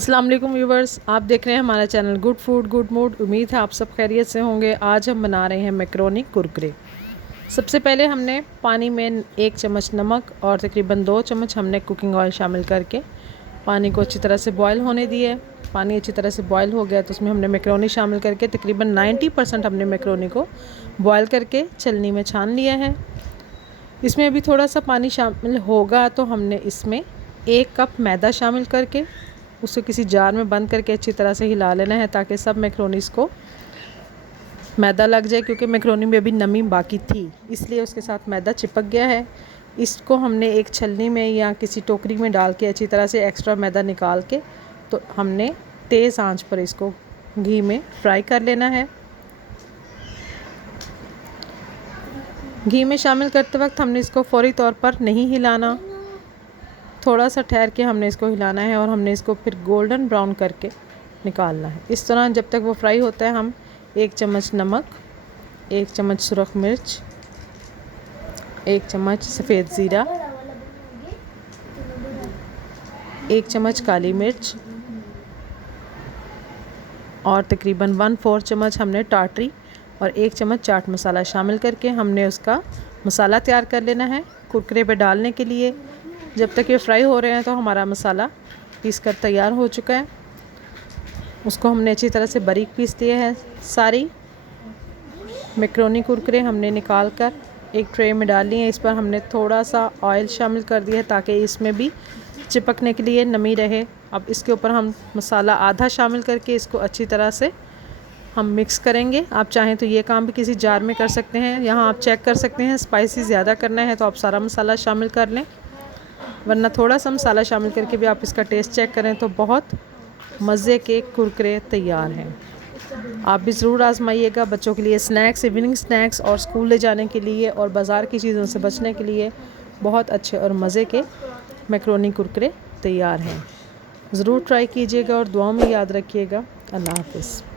अस्सलाम वालेकुम व्यूवर्स, आप देख रहे हैं हमारा channel good food good mood. उम्मीद है आप सब खैरियत से होंगे। आज हम बना रहे हैं मैकरोनी कुरकुरे। सबसे पहले हमने पानी में 1 चम्मच नमक और तकरीबन 2 चम्मच हमने कुकिंग ऑयल शामिल करके पानी को अच्छी तरह से बॉयल होने दिए। पानी अच्छी तरह से बॉयल हो गया तो उसमें हमने मैकरोनी शामिल करके तकरीबन 90% हमने मैकरोनी को बॉयल करके छलनी में छान लिया है। इसमें अभी थोड़ा सा पानी शामिल होगा तो हमने इसमें 1 कप मैदा शामिल करके उसको किसी जार में बंद करके अच्छी तरह से हिला लेना है ताकि सब मैकरोनीस को मैदा लग जाए, क्योंकि मैकरोनी में अभी नमी बाकी थी इसलिए उसके साथ मैदा चिपक गया है। इसको हमने एक छलनी में या किसी टोकरी में डाल के अच्छी तरह से एक्स्ट्रा मैदा निकाल के तो हमने तेज़ आंच पर इसको घी में फ्राई कर लेना है। घी में शामिल करते वक्त हमने इसको फौरी तौर पर नहीं हिलाना, थोड़ा सा ठहर के हमने इसको हिलाना है और हमने इसको फिर गोल्डन ब्राउन करके निकालना है। इस दौरान जब तक वो फ्राई होता है हम 1 चम्मच नमक, 1 चम्मच सुरख मिर्च, 1 चम्मच सफ़ेद ज़ीरा, 1 चम्मच काली मिर्च और तकरीबन 1/4 चम्मच हमने टाटरी और 1 चम्मच चाट मसाला शामिल करके हमने उसका मसाला तैयार कर लेना है कुरकुरे पे डालने के लिए। जब तक ये फ्राई हो रहे हैं तो हमारा मसाला पीस कर तैयार हो चुका है। उसको हमने अच्छी तरह से बारीक पीस लिया है। सारी मैकरोनी कुरकुरे हमने निकाल कर एक ट्रे में डाल लिए हैं। इस पर हमने थोड़ा सा ऑयल शामिल कर दिया है ताकि इसमें भी चिपकने के लिए नमी रहे। अब इसके ऊपर हम मसाला आधा शामिल करके इसको अच्छी तरह से हम मिक्स करेंगे। आप चाहें तो ये काम भी किसी जार में कर सकते हैं। यहाँ आप चेक कर सकते हैं, स्पाइसी ज़्यादा करना है तो आप सारा मसाला शामिल कर लें, वरना थोड़ा सा मसाला शामिल करके भी आप इसका टेस्ट चेक करें तो बहुत मज़े के कुरकुरे तैयार हैं। आप भी ज़रूर आजमाइएगा। बच्चों के लिए स्नैक्स, इवनिंग स्नैक्स और स्कूल ले जाने के लिए और बाज़ार की चीज़ों से बचने के लिए बहुत अच्छे और मज़े के मैकरोनी कुरकुरे तैयार हैं। ज़रूर ट्राई कीजिएगा और दुआओं में याद रखिएगा। अल्लाह हाफ़िज़।